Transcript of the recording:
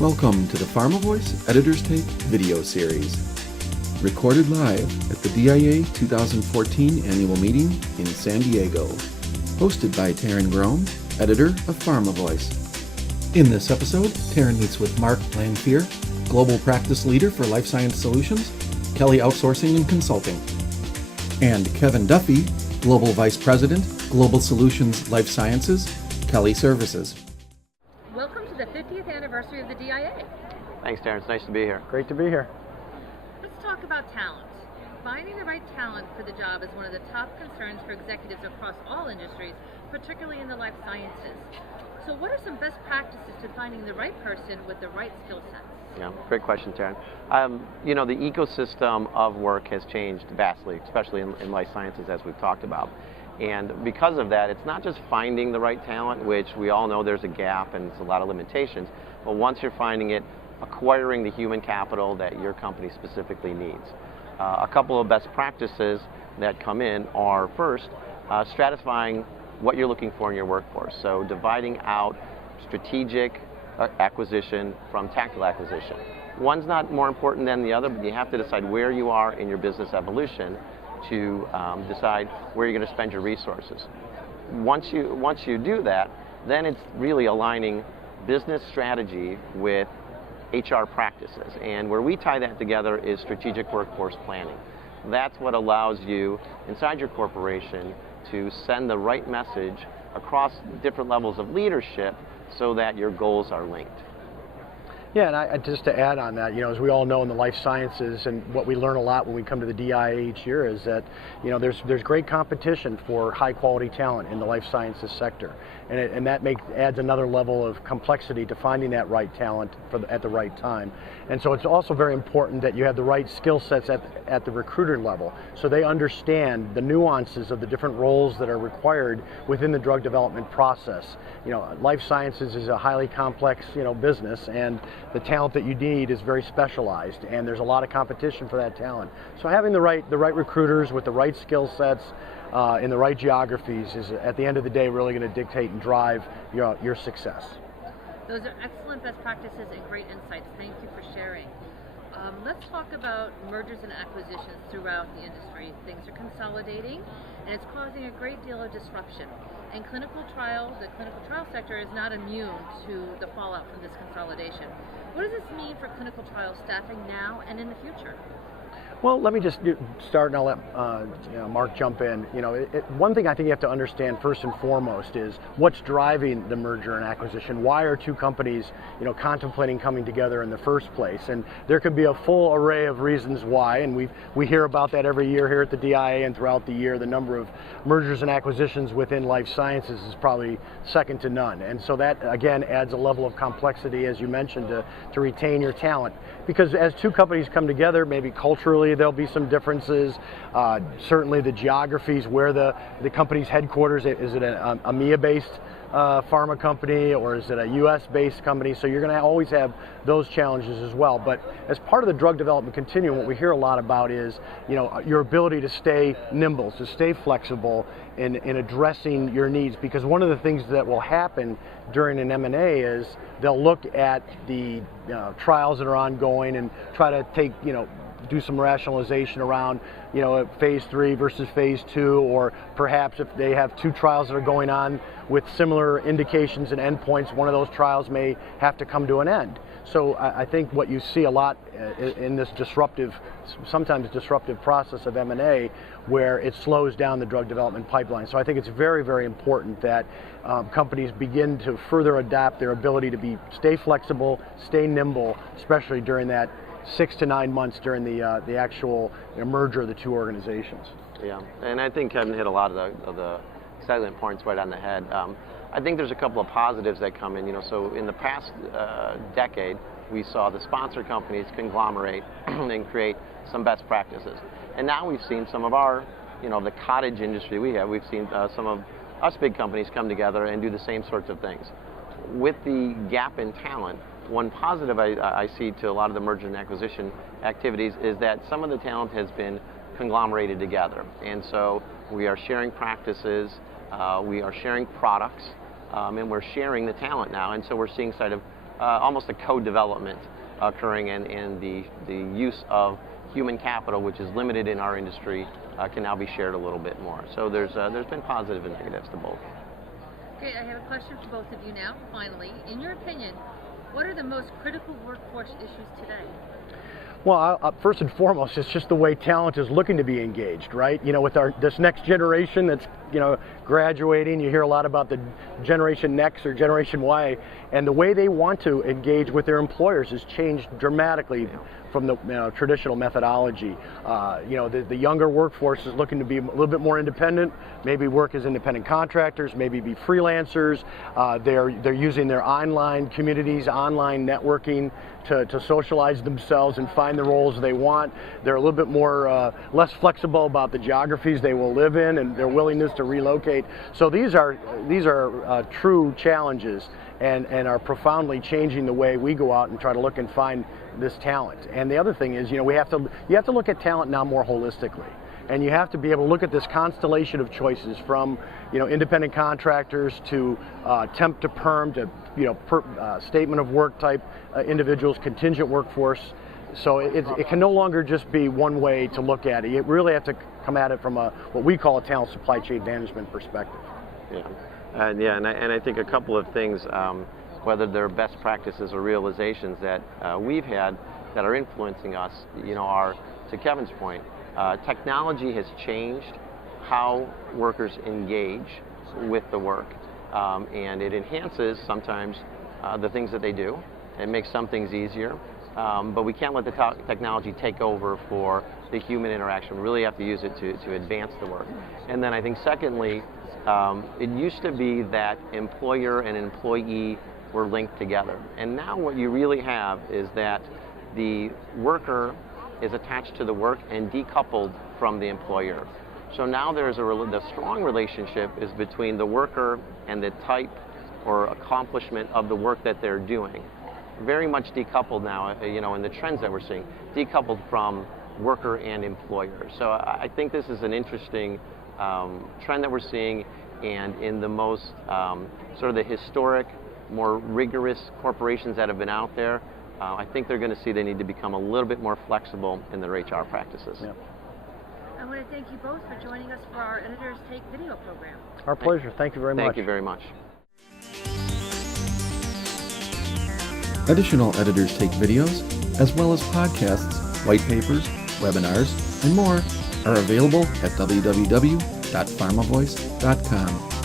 Welcome to the PharmaVOICE Editor's Take video series, recorded live at the DIA 2014 annual meeting in San Diego, hosted by Taryn Grome, editor of PharmaVOICE. In this episode, Taryn meets with Mark Lanfear, Global Practice Leader for Life Science Solutions, Kelly Outsourcing and Consulting, and Kevin Duffy, Global Vice President, Global Solutions Life Sciences, Kelly Services. Welcome to the 50th anniversary of the DIA. Thanks, Darren. It's nice to be here. Great to be here. Let's talk about talent. Finding the right talent for the job is one of the top concerns for executives across all industries, particularly in the life sciences. So what are some best practices to finding the right person with the right skill sets? Yeah, great question, Taryn. The ecosystem of work has changed vastly, especially in life sciences, as we've talked about. And because of that, it's not just finding the right talent, which we all know there's a gap and it's a lot of limitations, but once you're finding it, acquiring the human capital that your company specifically needs. A couple of best practices that come in are, first, stratifying what you're looking for in your workforce. So dividing out strategic acquisition from tactical acquisition. One's not more important than the other, but you have to decide where you are in your business evolution to decide where you're going to spend your resources. Once you do that, then it's really aligning business strategy with HR practices. And where we tie that together is strategic workforce planning. That's what allows you inside your corporation to send the right message across different levels of leadership so that your goals are linked. Yeah, and I just to add on that, as we all know in the life sciences, and what we learn a lot when we come to the DIA each year is that, there's great competition for high quality talent in the life sciences sector, and that adds another level of complexity to finding that right talent at the right time. And so it's also very important that you have the right skill sets at the recruiter level, so they understand the nuances of the different roles that are required within the drug development process. Life sciences is a highly complex, business, and the talent that you need is very specialized, and there's a lot of competition for that talent. So having the right recruiters with the right skill sets in the right geographies is, at the end of the day, really going to dictate and drive your success. Those are excellent best practices and great insights. Thank you for sharing. Let's talk about mergers and acquisitions throughout the industry. Things are consolidating, and it's causing a great deal of disruption. And the clinical trial sector is not immune to the fallout from this consolidation. What does this mean for clinical trial staffing now and in the future? Well, let me just start, and I'll let Mark jump in. One thing I think you have to understand first and foremost is what's driving the merger and acquisition. Why are two companies, contemplating coming together in the first place? And there could be a full array of reasons why, and we hear about that every year here at the DIA and throughout the year. The number of mergers and acquisitions within life sciences is probably second to none. And so that, again, adds a level of complexity, as you mentioned, to retain your talent. Because as two companies come together, maybe culturally there'll be some differences. Certainly the geographies where the company's headquarters, is it an EMEA-based pharma company, or is it a US-based company? So you're going to always have those challenges as well. But as part of the drug development continuum, what we hear a lot about is your ability to stay nimble, to stay flexible in addressing your needs. Because one of the things that will happen during an M&A is they'll look at the trials that are ongoing and try to do some rationalization around, phase 3 versus phase 2, or perhaps if they have two trials that are going on with similar indications and endpoints, one of those trials may have to come to an end. So I think what you see a lot in this sometimes disruptive process of M&A, where it slows down the drug development pipeline. So I think it's very, very important that companies begin to further adapt their ability to stay flexible, stay nimble, especially during that 6 to 9 months during the actual merger of the two organizations. Yeah, and I think Kevin hit a lot of the salient points right on the head. I think there's a couple of positives that come in. So in the past decade, we saw the sponsor companies conglomerate and create some best practices. And now we've seen some of our, the cottage industry we've seen some of us big companies come together and do the same sorts of things. With the gap in talent, one positive I see to a lot of the merger and acquisition activities is that some of the talent has been conglomerated together. And so we are sharing practices, we are sharing products, and we're sharing the talent now. And so we're seeing sort of almost a co-development occurring, and the use of human capital, which is limited in our industry, can now be shared a little bit more. So there's been positive and negatives to both. Okay, I have a question for both of you now, finally. In your opinion, what are the most critical workforce issues today? Well, first and foremost, it's just the way talent is looking to be engaged, right? You know, with this next generation that's, you know, graduating, you hear a lot about the Generation X or Generation Y, and the way they want to engage with their employers has changed dramatically from the traditional methodology. The younger workforce is looking to be a little bit more independent, maybe work as independent contractors, maybe be freelancers. They're using their online communities, online networking to socialize themselves and find the roles they want. They're a little bit more less flexible about the geographies they will live in and their willingness to relocate. So these are true challenges and are profoundly changing the way we go out and try to look and find this talent. And the other thing is, you have to look at talent now more holistically. And you have to be able to look at this constellation of choices from, independent contractors to temp to perm to, statement of work type individuals, contingent workforce. So it can no longer just be one way to look at it. You really have to come at it from what we call a talent supply chain management perspective. Yeah, and I think a couple of things, whether they're best practices or realizations that we've had that are influencing us, are, to Kevin's point, technology has changed how workers engage with the work, and it enhances sometimes the things that they do. It makes some things easier, but we can't let the technology take over for the human interaction. We really have to use it to advance the work. And then I think secondly, it used to be that employer and employee were linked together. And now what you really have is that the worker is attached to the work and decoupled from the employer. So now there's the strong relationship is between the worker and the type or accomplishment of the work that they're doing. Very much decoupled now, in the trends that we're seeing, decoupled from worker and employer. So I think this is an interesting trend that we're seeing, and in the most sort of the historic, more rigorous corporations that have been out there, I think they're going to see they need to become a little bit more flexible in their HR practices. Yeah. I want to thank you both for joining us for our Editor's Take video program. Our pleasure. Thank you very much. Thank you very much. Additional Editors Take videos, as well as podcasts, white papers, webinars, and more are available at www.pharmavoice.com.